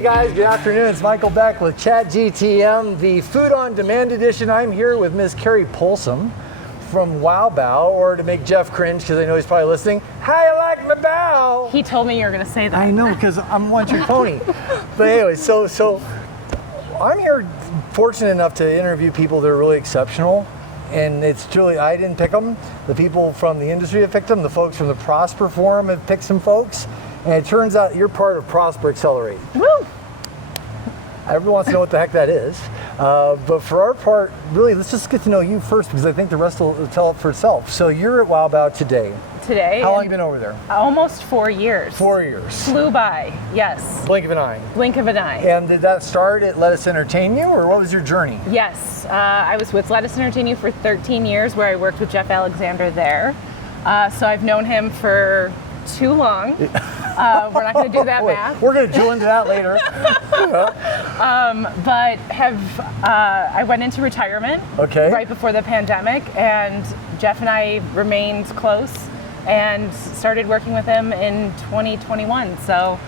Hey guys, good afternoon. It's Michael Beck with Chat GTM, the Food on Demand edition. I'm here with Miss Carrie Poulsom from Wow Bao, or to make Jeff cringe, because I know he's probably listening, how you like my bao? He told me you were going to say that. I know, because I'm one trick pony. But anyway, so I'm here fortunate enough to interview people that are really exceptional. And it's truly, I didn't pick them. The people from the industry have picked them. The folks from the Prosper Forum have picked some folks. And it turns out you're part of Prosper Accelerate. Woo! Everyone wants to know what the heck that is. But for our part, really, let's just get to know you first, because I think the rest will tell it for itself. So you're at Wow Bao today. Today. How long have you been over there? Almost 4 years. 4 years. Flew by, yes. Blink of an eye. Blink of an eye. And did that start at Let Us Entertain You, or what was your journey? Yes, I was with Let Us Entertain You for 13 years, where I worked with Jeff Alexander there. So I've known him for too long. We're not going to do that math. We're going to drill into that later. But I went into retirement right before the pandemic, and Jeff and I remained close and started working with him in 2021. So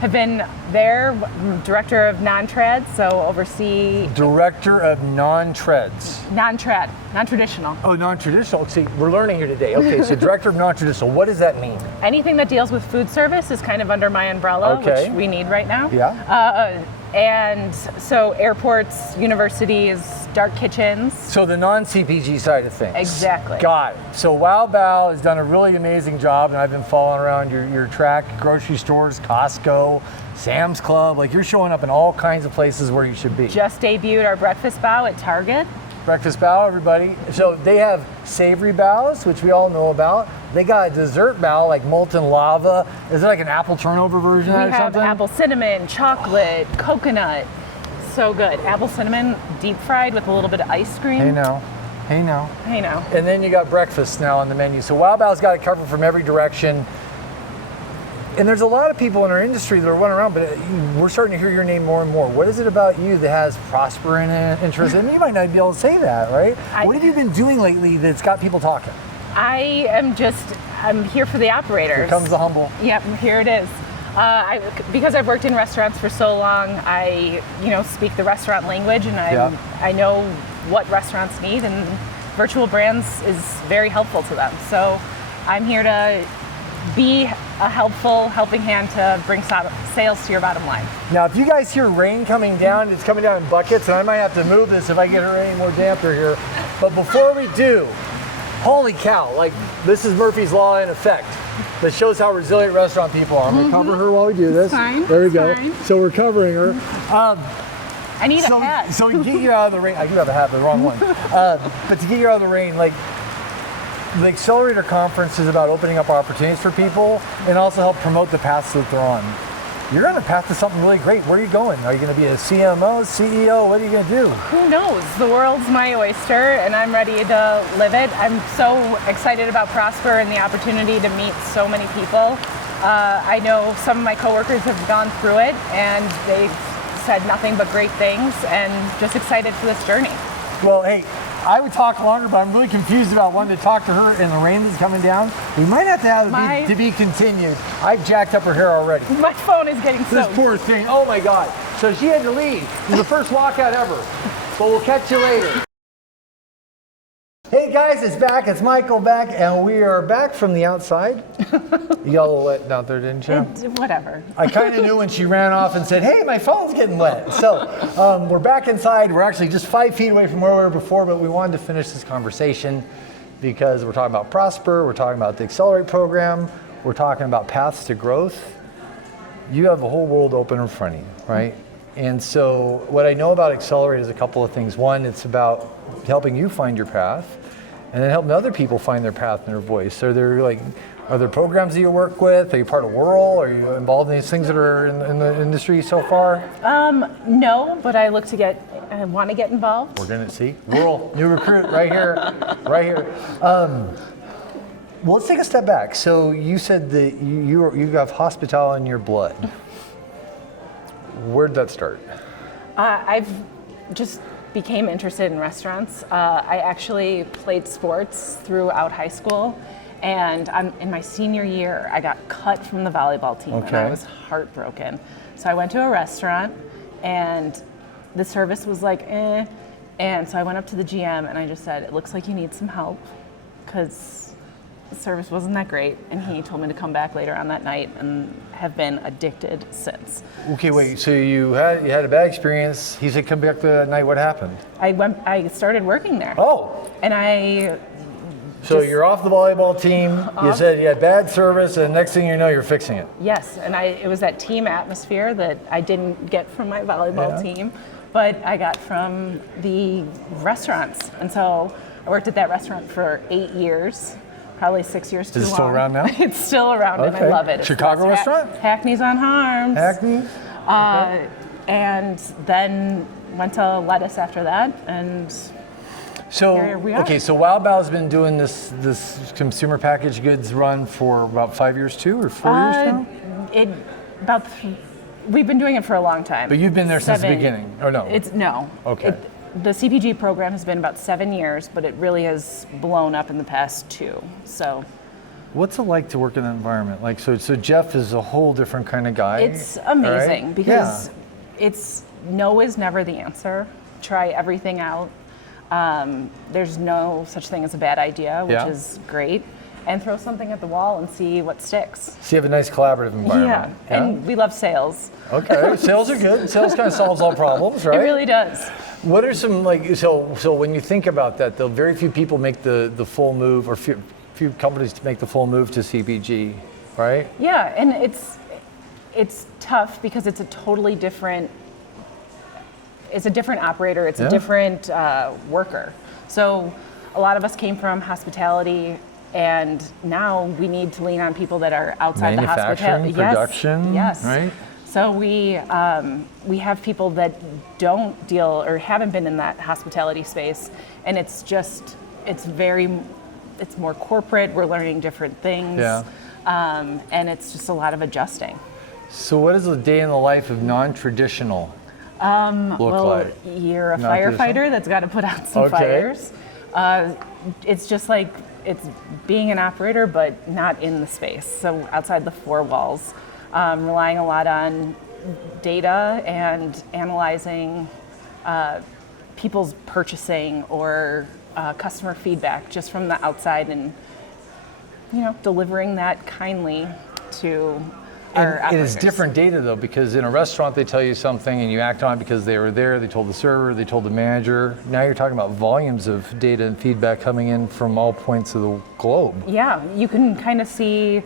have been there, director of non-trad, so oversee... Director of non-treds. Non-trad, non-traditional. Oh, non-traditional. See, we're learning here today. Okay, so director of non-traditional, what does that mean? Anything that deals with food service is kind of under my umbrella, which we need right now. Yeah. And so airports, universities, dark kitchens. So the non-CPG side of things. Exactly. Got it. So Wow Bao has done a really amazing job, and I've been following around your track, grocery stores, Costco, Sam's Club. Like, you're showing up in all kinds of places where you should be. Just debuted our breakfast bao at Target. Breakfast bao, everybody. So they have savory baos, which we all know about. They got a dessert bao, like molten lava. Is it like an apple turnover version of that or something? We have apple cinnamon, chocolate, coconut. So good. Apple cinnamon, deep fried with a little bit of ice cream. Hey now. Hey now. Hey now. And then you got breakfast now on the menu. So Wow Bao's got it covered from every direction. And there's a lot of people in our industry that are running around, but we're starting to hear your name more and more. What is it about you that has Prosper in it, interest? And you might not be able to say that, right? What have you been doing lately that's got people talking? I'm here for the operators. Here comes the humble. Yep, here it is. Because I've worked in restaurants for so long, I speak the restaurant language, and I know what restaurants need, and virtual brands is very helpful to them. So I'm here to be a helping hand to bring sales to your bottom line. Now, if you guys hear rain coming down, it's coming down in buckets, and I might have to move this if I get any more damper here. But before we do, holy cow, like, this is Murphy's Law in effect. That shows how resilient restaurant people are. I'm going to cover her while we do this. Fine. There we go. Fine. So we're covering her. I need a hat. So to get you out of the rain, I do have a hat, the wrong one. But to get you out of the rain, like, the Accelerator Conference is about opening up opportunities for people and also help promote the paths that they're on. You're on a path to something really great. Where are you going? Are you going to be a CMO, CEO? What are you going to do? Who knows? The world's my oyster, and I'm ready to live it. I'm so excited about Prosper and the opportunity to meet so many people. I know some of my coworkers have gone through it, and they've said nothing but great things, and just excited for this journey. Well, hey, I would talk longer, but I'm really confused about wanting to talk to her in the rain that's coming down. We might have to have it to be continued. I've jacked up her hair already. My phone is getting soaked. This poor thing. Oh my God. So she had to leave. It was the first walkout ever. But we'll catch you later. Hey guys, it's back. It's Michael Beck, and we are back from the outside. You got a little wet out there, didn't you? Whatever. I kind of knew when she ran off and said, hey, my phone's getting wet. So we're back inside. We're actually just 5 feet away from where we were before, but we wanted to finish this conversation because we're talking about Prosper, we're talking about the Accelerate program, we're talking about paths to growth. You have the whole world open in front of you, right? And so what I know about Accelerate is a couple of things. One, it's about helping you find your path, and then helping other people find their path and their voice. Are there programs that you work with? Are you part of Whirl? Are you involved in these things that are in the industry so far? No, but I want to get involved. We're gonna see Whirl, new recruit right here, right here. Well, let's take a step back. So you said that you have hospitality in your blood. Where did that start? I've just became interested in restaurants. I actually played sports throughout high school, and in my senior year, I got cut from the volleyball team, and I was heartbroken. So I went to a restaurant, and the service was like, eh. And so I went up to the GM and I just said, it looks like you need some help, because the service wasn't that great. And he told me to come back later on that night, and have been addicted since. Okay, wait. So you had a bad experience. He said, "Come back that night." What happened? I started working there. Oh. And So you're off the volleyball team. You said you had bad service, and next thing you know, you're fixing it. Yes, and it was that team atmosphere that I didn't get from my volleyball team, but I got from the restaurants. And so I worked at that restaurant for 8 years. Probably 6 years too long. Is it still around now? It's still around, and I love it. Chicago restaurant? Hackney's on Harms. Hackney? And then went to Lettuce after that, and here we are. Okay, so Wow Bao's been doing this consumer packaged goods run for about 5 years too, or 4 years now? We've been doing it for a long time. But you've been there since the beginning, or no? No. Okay. The CPG program has been about 7 years, but it really has blown up in the past 2. So, what's it like to work in that environment? Like, so Jeff is a whole different kind of guy. it's amazing, because no is never the answer. Try everything out. There's no such thing as a bad idea, which is great. And throw something at the wall and see what sticks. So you have a nice collaborative environment. Yeah, and we love sales. Okay, sales are good. Sales kind of solves all problems, right? It really does. What are some, so when you think about that, though, very few people make the full move, or few companies make the full move to CPG, right? Yeah, and it's tough because it's a totally different, it's a different operator, it's a different worker. So a lot of us came from hospitality, and now we need to lean on people that are outside the hospitality. Production, yes. Right? So we have people that don't deal or haven't been in that hospitality space, and it's more corporate. We're learning different things, and it's just a lot of adjusting. So what does a day in the life of non-traditional look like? You're a firefighter that's got to put out some fires. It's just like it's being an operator, but not in the space. So outside the 4 walls, relying a lot on data and analyzing people's purchasing or customer feedback just from the outside, and delivering that kindly to our And it is operators. different data, though, because in a restaurant they tell you something and you act on it because they were there, they told the server, they told the manager. Now you're talking about volumes of data and feedback coming in from all points of the globe. Yeah, you can kind of see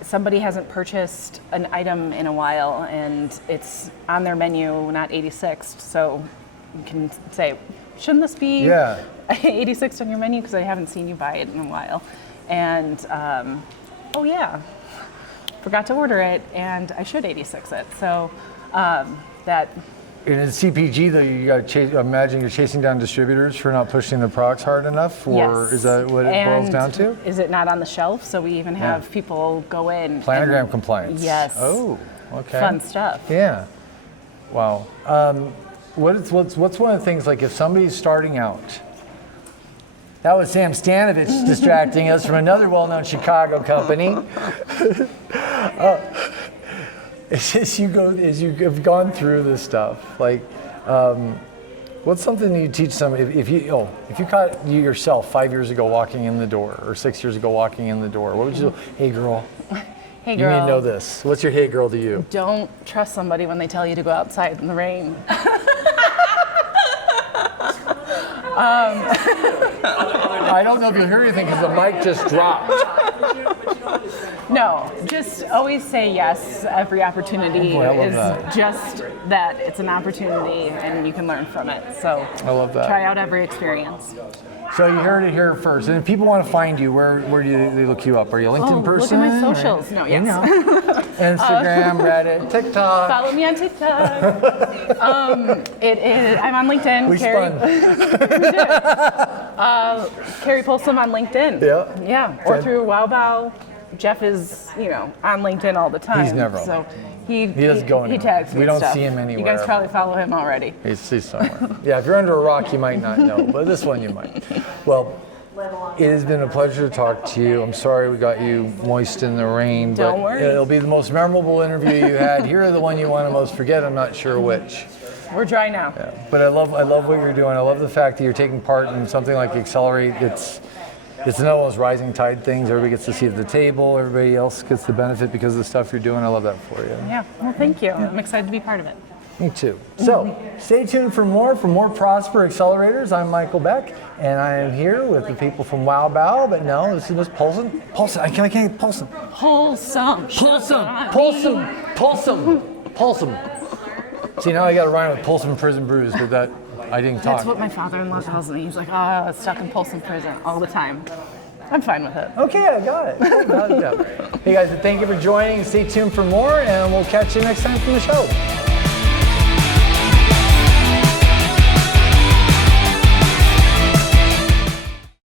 somebody hasn't purchased an item in a while and it's on their menu, not 86th. So you can say, shouldn't this be 86th on your menu? Because I haven't seen you buy it in a while. And, forgot to order it, and I should 86 it. So that. In CPG, though, you got to imagine you're chasing down distributors for not pushing the products hard enough, or is that what it boils down to? Is it not on the shelf? So we even have people go in. Planogram compliance. Yes. Oh, okay. Fun stuff. Yeah. Wow. What's one of the things, like if somebody's starting out? That was Sam Stanovich distracting us from another well-known Chicago company. As you have gone through this stuff, like, what's something you teach some? If you caught you yourself 5 years ago walking in the door, or 6 years ago walking in the door, what would you do? Hey, girl. Hey, girl. You need to know this. What's your hey, girl to you? Don't trust somebody when they tell you to go outside in the rain. I don't know if you'll hear anything because the mic just dropped. No, just always say yes. Every opportunity is just that. It's an opportunity and you can learn from it. So I love that. Try out every experience. So you heard it here first. And if people want to find you, where do they look you up? Are you a LinkedIn person? Look at my socials. No, yes. Instagram, Reddit, TikTok. Follow me on TikTok. I'm on LinkedIn. We spun. Carrie Poulsom on LinkedIn. Yeah. Yeah. Or through Wow Bao. Jeff is, on LinkedIn all the time. He's never on. So he doesn't go anywhere. He tags me. We don't stuff. see him anywhere. You guys probably follow him already. He's somewhere. Yeah, if you're under a rock, you might not know, but this one you might. Well, It has been a pleasure to talk to you. I'm sorry we got you moist in the rain, Don't but worry. it'll be the most memorable interview you had. Here are the one you want to most forget. I'm not sure which. We're dry now. Yeah. But I love what you're doing. I love the fact that you're taking part in something like Accelerate. It's one of those rising tide things. Everybody gets to see at the table. Everybody else gets the benefit because of the stuff you're doing. I love that for you. Yeah, well, thank you. I'm excited to be part of it. Me too. So stay tuned for more Prosper Accelerators. I'm Michael Beck, and I am here with the people from Wow Bao. But no, this is Miss Poulsom. I can't Poulsom. Wholesome. Poulsom. See, now I got to rhyme with Poulsom Prison Brews, but that I didn't talk. That's what my father-in-law tells me. He's like, oh, it's stuck in Poulsom prison all the time. I'm fine with it. Okay, I got it. Yeah. Hey guys, thank you for joining. Stay tuned for more, and we'll catch you next time from the show.